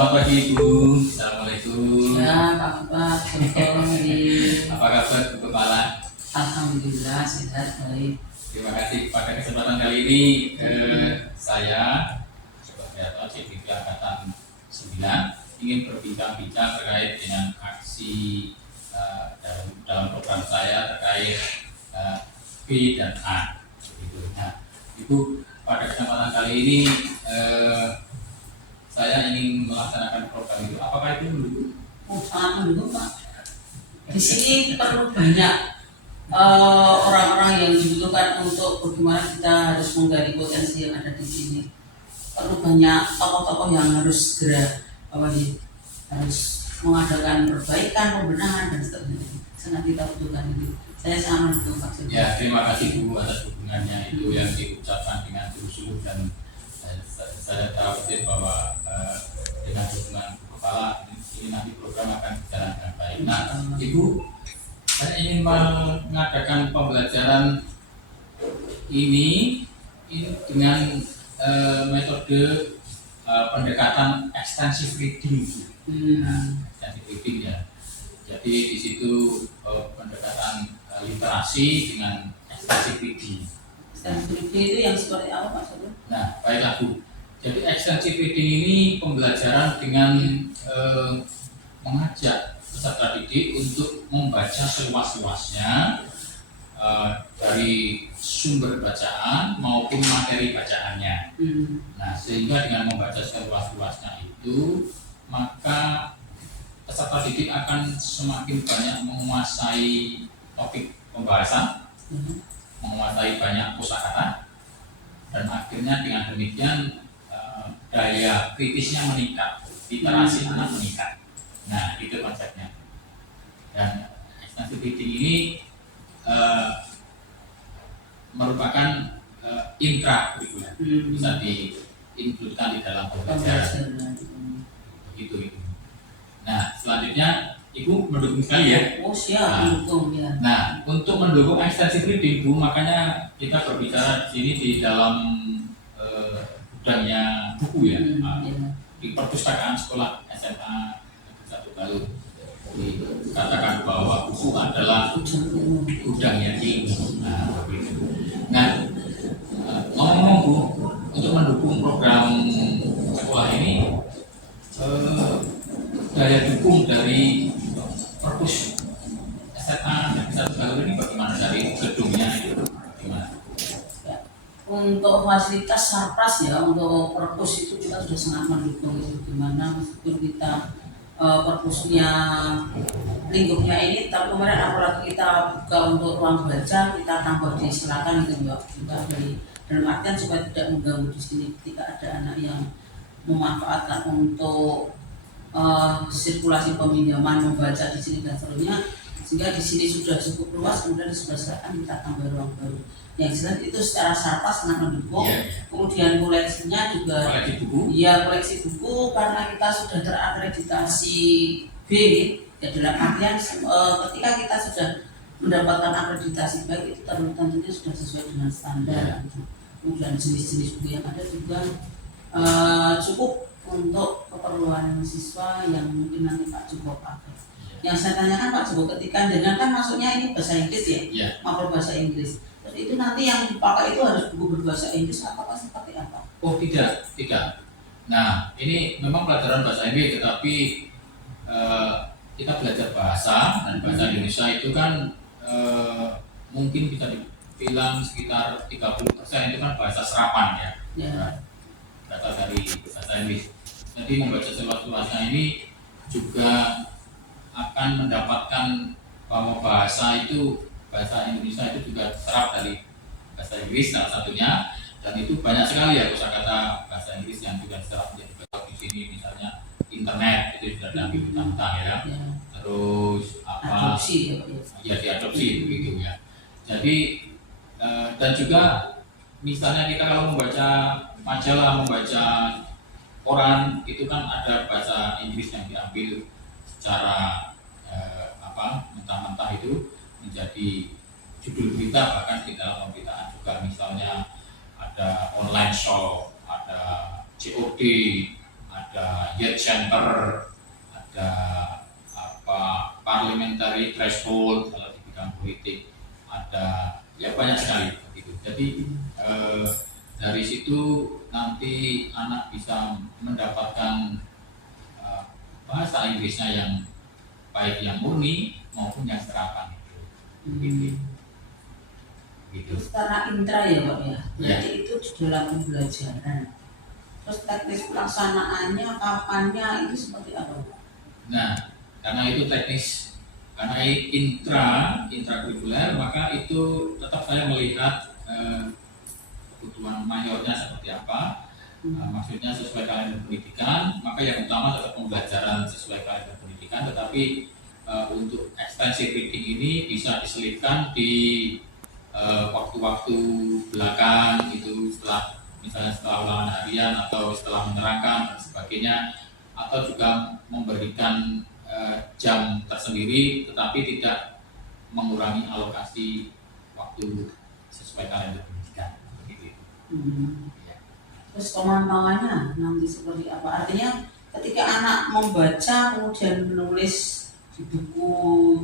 Selamat pagi Ibu. Assalamualaikum. Ya, Pak Apa kabar Bu Kepala? Alhamdulillah sehat baik. Terima kasih. Pada kesempatan kali ini saya sebagai CPP Angkatan 9 ingin berbincang-bincang terkait dengan aksi dalam program saya terkait B dan A. Nah, Ibu, pada kesempatan kali ini saya ingin melaksanakan program itu. Apakah itu dulu? Oh, sangat mendukung Pak. Di sini perlu banyak orang-orang yang dibutuhkan untuk bagaimana kita harus menggali potensi yang ada di sini. Perlu banyak tokoh-tokoh yang harus segera harus mengadakan perbaikan, pembenahan dan seterusnya. Sangat kita butuhkan itu. Saya sangat mendukung Pak. Ya, terima kasih Bu atas dukungannya itu yang diucapkan dengan tulus dan saya khawatir bahwa dengan dukungan kepala ini nanti program akan berjalan dengan baik. Nah, Ibu, saya ingin mengadakan pembelajaran ini dengan metode pendekatan extensive reading. Extensive reading ya. Jadi di situ pendekatan literasi dengan extensive reading. Extensive reading itu yang seperti apa Pak? Nah, baiklah Bu. Jadi extensive reading ini pembelajaran dengan mengajak peserta didik untuk membaca seluas-luasnya dari sumber bacaan maupun materi bacaannya. Nah, sehingga dengan membaca seluas-luasnya itu, maka peserta didik akan semakin banyak menguasai topik pembahasan, menguasai banyak kosakata, dan akhirnya dengan demikian daya kritisnya meningkat, literasi anak meningkat. Nah, itu konsepnya. Dan extensive reading ini merupakan intra-kurikuler, bisa diinkludkan di dalam pembelajaran. Begitu. Nah, selanjutnya Ibu mendukung sekali ya. Oh siap, mendukung ya. Nah, untuk mendukung extensive reading Bu, makanya kita berbicara di sini di dalam gudangnya buku ya, di perpustakaan sekolah SMA Satu Galuh. Dikatakan bahwa buku adalah gudangnya ilmu. Nah, ngomong-ngomong Bu, untuk mendukung program sekolah ini, daya dukung dari perpus SMA Satu Galuh ini bagaimana, dari gedungnya itu bagaimana? Untuk fasilitas sarpras ya, untuk perpus itu kita sudah sangat mendukung itu, dimana meskipun kita perpusnya lingkupnya ini, tapi kemarin apalagi kita buka untuk ruang baca, kita tambah di selatan itu juga dari dalam artian supaya tidak mengganggu di sini ketika ada anak yang memanfaatkan untuk sirkulasi peminjaman membaca di sini dan seterusnya, sehingga di sini sudah cukup luas. Kemudian di sebelah selatan kita tambah ruang baru. Yang jelas itu secara sarpas sangat mendukung. Kemudian koleksinya juga, koleksi buku karena kita sudah terakreditasi B, ya dalam artian ketika kita sudah mendapatkan akreditasi baik itu tentunya sudah sesuai dengan standar. Kemudian jenis-jenis buku yang ada juga cukup untuk keperluan siswa yang mungkin nanti Pak Joko pakai. Yang saya tanyakan Pak Joko, ketika dengan kan masuknya ini bahasa Inggris ya, mapel bahasa Inggris. Jadi itu nanti yang dipakai itu harus buku berbahasa Inggris atau seperti apa? Oh tidak. Nah, ini memang pelajaran bahasa Inggris, tetapi kita belajar bahasa, dan bahasa Indonesia itu kan mungkin bisa dibilang sekitar 30% itu kan bahasa serapan ya. Data dari bahasa Inggris. Jadi membaca seluas-luasnya ini juga akan mendapatkan bahwa bahasa Indonesia itu juga serap dari bahasa Inggris salah satunya, dan itu banyak sekali ya kosakata bahasa Inggris yang juga serap di sini, misalnya internet itu sudah diambil utang-utang ya. Terus diadopsi begitu ya. Jadi dan juga misalnya kita kalau membaca majalah, membaca koran itu kan ada bahasa Inggris yang diambil secara mentah-mentah itu menjadi judul berita, bahkan di dalam pemberitaan juga, misalnya ada online shop, ada COD, ada target center, ada apa parliamentary threshold kalau di bidang politik, ada ya banyak sekali gitu. Jadi dari situ nanti anak bisa mendapatkan bahasa Inggrisnya yang baik yang murni maupun yang serapan gitu. Gitu. Secara intra ya Pak ya, Ya. berarti itu di dalam pembelajaran. Terus teknis pelaksanaannya, kapannya itu seperti apa Pak? Nah, karena itu teknis, karena intrakurikuler, maka itu tetap saya melihat kebutuhan mayornya seperti apa. Maksudnya sesuai kalender pendidikan, maka yang utama tetap pembelajaran sesuai kalender pendidikan, tetapi untuk extensive reading ini bisa diselipkan di waktu-waktu belakang itu, setelah misalnya setelah ulangan harian atau setelah menerangkan dan sebagainya, atau juga memberikan jam tersendiri tetapi tidak mengurangi alokasi waktu sesuai kalender pendidikan begitu. Terus pemantauannya nanti seperti apa? Artinya ketika anak membaca kemudian menulis di buku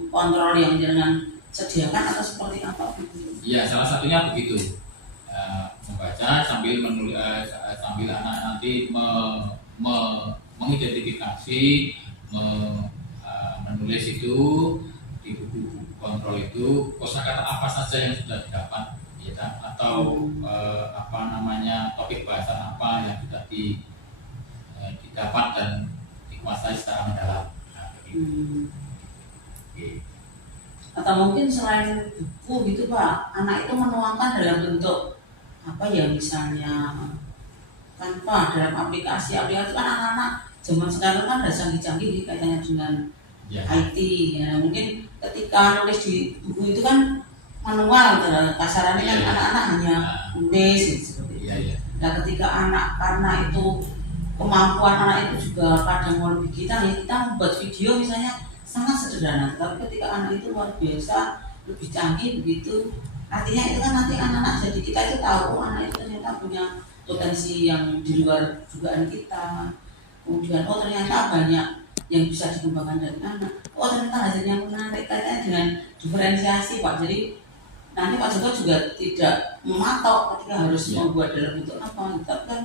kontrol yang jangan sediakan atau seperti apa? Iya, salah satunya begitu. Membaca sambil menulis, sambil anak nanti mengidentifikasi, menulis itu di buku kontrol itu kosakata apa saja yang sudah didapat, ya kan? Atau apa namanya topik bahasan apa yang sudah didapat dan dikuasai secara mendalam. Nah, begitu. Oke. Atau mungkin selain buku gitu Pak, anak itu menuangkan dalam bentuk apa ya, misalnya tanpa dalam aplikasi kan anak-anak zaman sekarang kan udah canggih-canggih kaitannya dengan IT ya. Mungkin ketika nulis di buku itu kan manual, kasarannya kan anak-anak hanya nulis gitu, seperti itu. Nah ketika anak, karena itu kemampuan anak itu juga kadang mau lebih kita membuat video misalnya sangat sederhana, tapi ketika anak itu luar biasa lebih canggih begitu, artinya itu kan nanti anak-anak jadi kita itu tahu anak itu ternyata punya potensi yang di luar dugaan kita. Kemudian ternyata banyak yang bisa dikembangkan dari anak. Ternyata hasilnya menarik, kaitannya dengan diferensiasi Pak. Jadi nanti Pak Joko juga tidak mematok ketika harus membuat dalam bentuk apa, tapi kan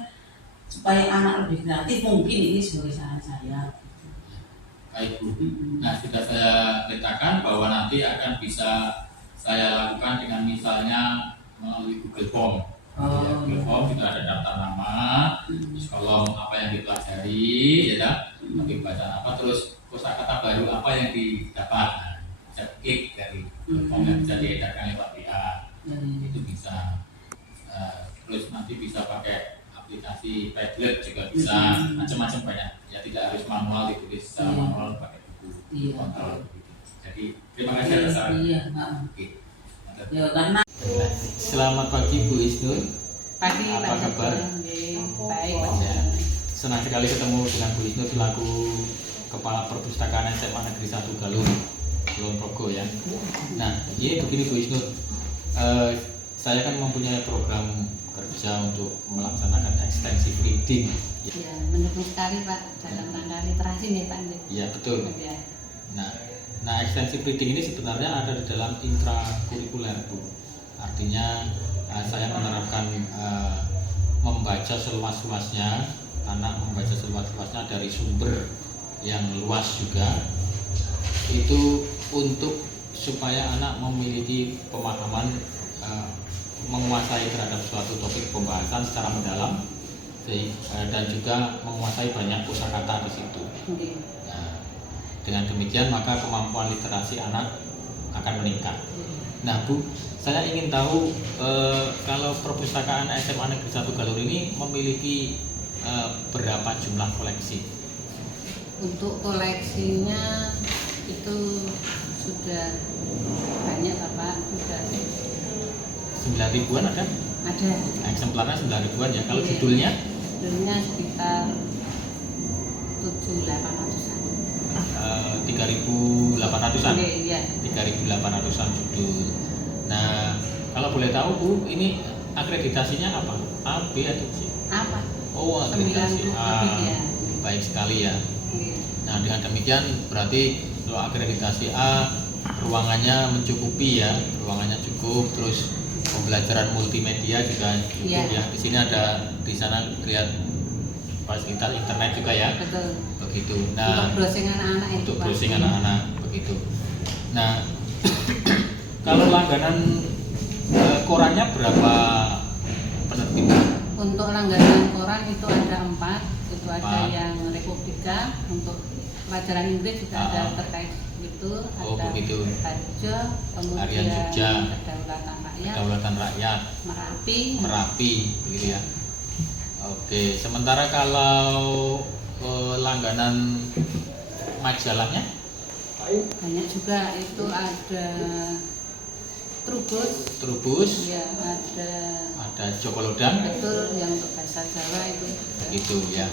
supaya anak lebih kreatif, mungkin ini sebagai saran saya. Baik Bu. Nah sudah saya letakkan bahwa nanti akan bisa saya lakukan dengan misalnya melalui Google Form. Google Form itu ada daftar nama, terus kolom apa yang dipelajari, ya, topik bacaan apa, terus kosakata baru apa yang didapat. Nah, bisa klik dari Google Form yang bisa diedarkan lewat WA. Itu bisa. Terus nanti bisa pakai aplikasi Padlet juga bisa, macam-macam banyak. Ya tidak harus manual ditulis secara manual pakai buku kontrol. Jadi terima kasih atas saran. Ya, karena selamat pagi Bu Isnur. Pagi, apa kabar? Baik. Ya, senang sekali ketemu dengan Bu Isnur selaku Kepala Perpustakaan SMA Negeri 1 Galur, Kulon Progo ya. Nah, ini begini Bu Isnur, saya kan mempunyai program kerja untuk melaksanakan extensive reading. Ya, mendukung sekali Pak dalam rangka literasi nih Pak. Iya betul. Ya. Nah, extensive reading ini sebenarnya ada di dalam intrakurikuler Bu. Artinya saya menerapkan membaca seluas-luasnya, anak membaca seluas-luasnya dari sumber yang luas juga. Itu untuk supaya anak memiliki pemahaman, menguasai terhadap suatu topik pembahasan secara mendalam, dan juga menguasai banyak kosakata di situ. Nah, dengan demikian maka kemampuan literasi anak akan meningkat. Nah Bu, saya ingin tahu kalau perpustakaan SMA Negeri 1 Galur ini memiliki berapa jumlah koleksi? Untuk koleksinya itu sudah banyak Bapak, sudah 9 ribuan ada? Ada. Eksemplarnya 9 ribuan ya. Kalau judulnya? Judulnya sekitar 7.800-an. 3.800-an. Iya. 3.800-an judul. Nah, kalau boleh tahu Bu, ini akreditasinya apa? A, B atau C? Apa? Oh, akreditasi 90 A. lebih ya. baik sekali ya. Iya. Nah dengan demikian berarti kalau akreditasi A ruangannya mencukupi ya, ruangannya cukup, terus pembelajaran multimedia juga cukup Iya. ya. Di sini ada, di sana lihat fasilitas internet juga ya. Betul. Begitu. Untuk Nah browsing anak-anak itu, untuk Pak. browsing anak-anak begitu. Nah kalau langganan korannya berapa penerbit? Untuk langganan koran itu ada 4, itu ada 4. yang Republika, untuk pelajaran Inggris juga ada terkait itu, Oh, ada begitu. Harjo, kemudian Harian Jogja, Kedaulatan Rakyat, Kedaulatan Rakyat, Merapi, begitu ya. Oke, sementara kalau langganan majalahnya banyak juga, itu ada Trubus, ya, ada Joko Lodang, betul, yang untuk bahasa Jawa itu gitu ya.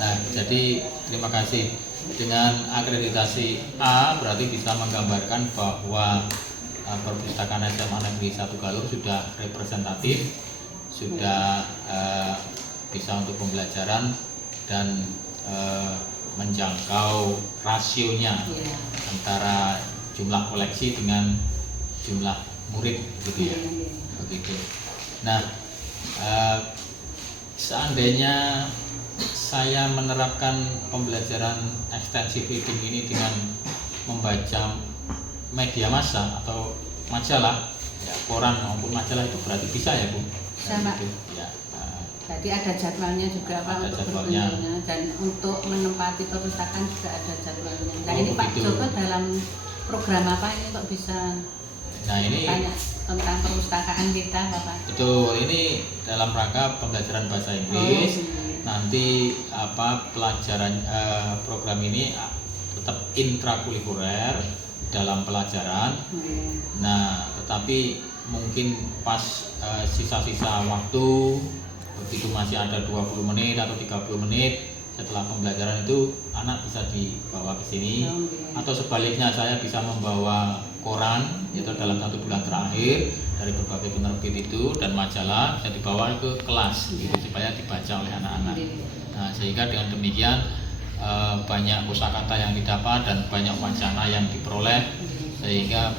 Nah, jadi terima kasih. Dengan akreditasi A berarti bisa menggambarkan bahwa perpustakaan SMA Negeri 1 Galur sudah representatif, sudah bisa untuk pembelajaran dan menjangkau rasionya ya. antara jumlah koleksi dengan jumlah murid gitu ya. Iya. Begitu. Nah, seandainya saya menerapkan pembelajaran extensive reading ini dengan membaca media massa atau majalah, ya koran maupun majalah, itu berarti bisa ya Bu? Bisa, Pak. Ya. Jadi ada jadwalnya juga Pak Ada untuk jadwalnya. berkunjungnya, dan untuk menempati perpustakaan juga ada jadwalnya. Nah Oh, ini Pak begitu. Joko dalam program apa ini kok bisa Nah ini tanya tentang perpustakaan kita Bapak? betul, ini dalam rangka pembelajaran bahasa Inggris. iya. Nanti pelajaran program ini tetap intrakurikuler dalam pelajaran. Nah, tetapi mungkin pas sisa-sisa waktu, begitu masih ada 20 menit atau 30 menit setelah pembelajaran itu, anak bisa dibawa ke sini. Atau sebaliknya, saya bisa membawa koran itu dalam 1 bulan terakhir dari berbagai penerbit itu dan majalah, bisa dibawa ke kelas gitu, supaya dibaca oleh anak-anak. Nah, sehingga dengan demikian banyak kosakata yang didapat dan banyak wacana yang diperoleh, sehingga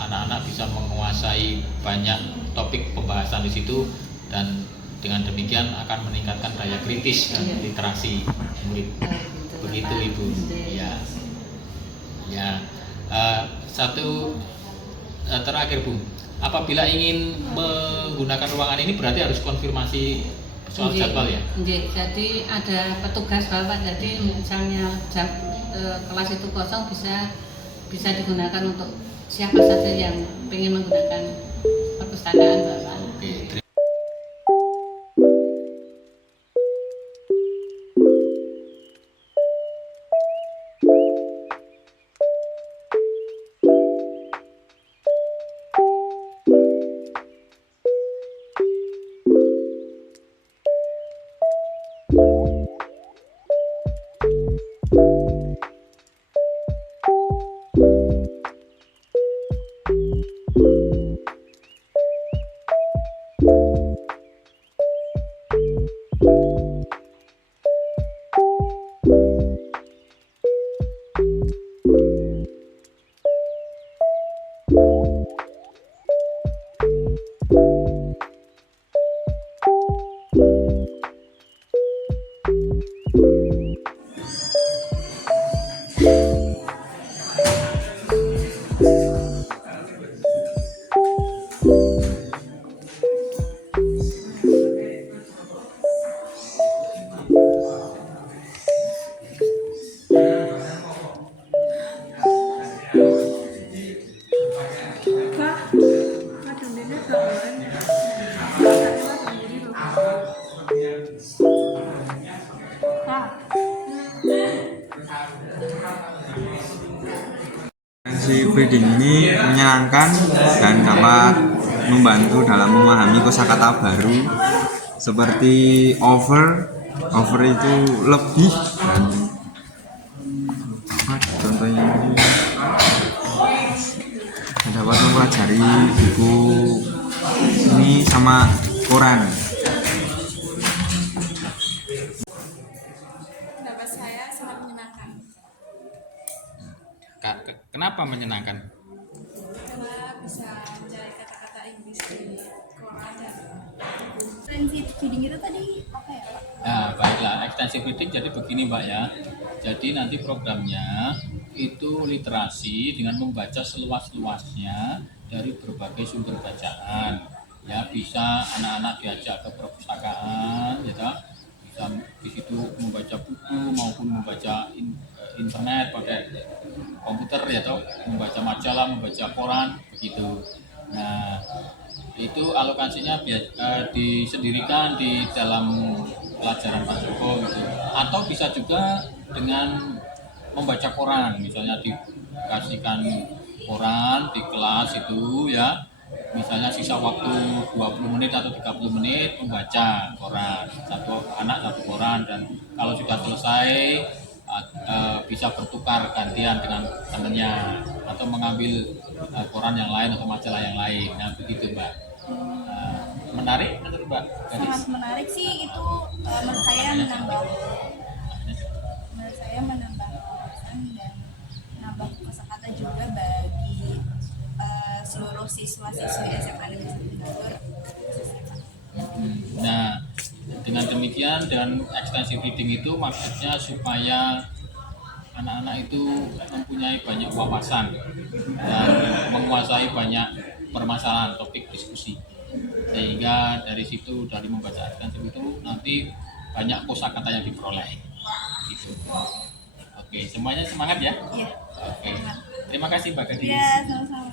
anak-anak bisa menguasai banyak topik pembahasan di situ, dan dengan demikian akan meningkatkan daya kritis dan literasi murid. Begitu Ibu. Ya, ya. Satu terakhir Bu, apabila ingin menggunakan ruangan ini berarti harus konfirmasi soal jadwal ya? Jadi ada petugas Bapak, jadi misalnya kelas itu kosong bisa digunakan untuk siapa saja yang ingin menggunakan perpustakaan Bapak. Oke. Breeding ini menyenangkan dan dapat membantu dalam memahami kosakata baru seperti over itu lebih, dan contohnya ini dapat mempelajari buku ini sama koran. Kenapa menyenangkan? Karena bisa mencari kata-kata Inggris di Quran dan extensive reading itu tadi apa ya Pak? Nah, baiklah, extensive reading jadi begini Mbak ya. Jadi nanti programnya itu literasi dengan membaca seluas-luasnya dari berbagai sumber bacaan. Ya, bisa anak-anak diajak ke perpustakaan, ya toh. Bisa di situ membaca buku maupun membaca internet pakai komputer ya toh, membaca majalah, membaca koran begitu. Nah, itu alokasinya disendirikan di dalam pelajaran Pak Joko gitu. Atau bisa juga dengan membaca koran, misalnya dikasihkan koran di kelas itu ya, misalnya sisa waktu 20 menit atau 30 menit membaca koran, satu anak satu koran, dan kalau sudah selesai bisa bertukar gantian dengan temannya atau mengambil koran yang lain atau majalah yang lain. Nah begitu Mbak. Menarik menurut Mbak Gadis? Sangat menarik sih itu, menurut saya menambah wawasan dan menambah kosakata juga bagi seluruh siswa-siswi SMA Negeri 1 Bogor. Nah, dengan demikian dan extensive reading itu maksudnya supaya anak-anak itu mempunyai banyak wawasan dan menguasai banyak permasalahan topik diskusi, sehingga dari situ dari membaca extensive itu nanti banyak kosakata yang diperoleh gitu. Oke, semuanya semangat ya. Iya. Oke, terima kasih Mbak Gadis. Iya, sama-sama.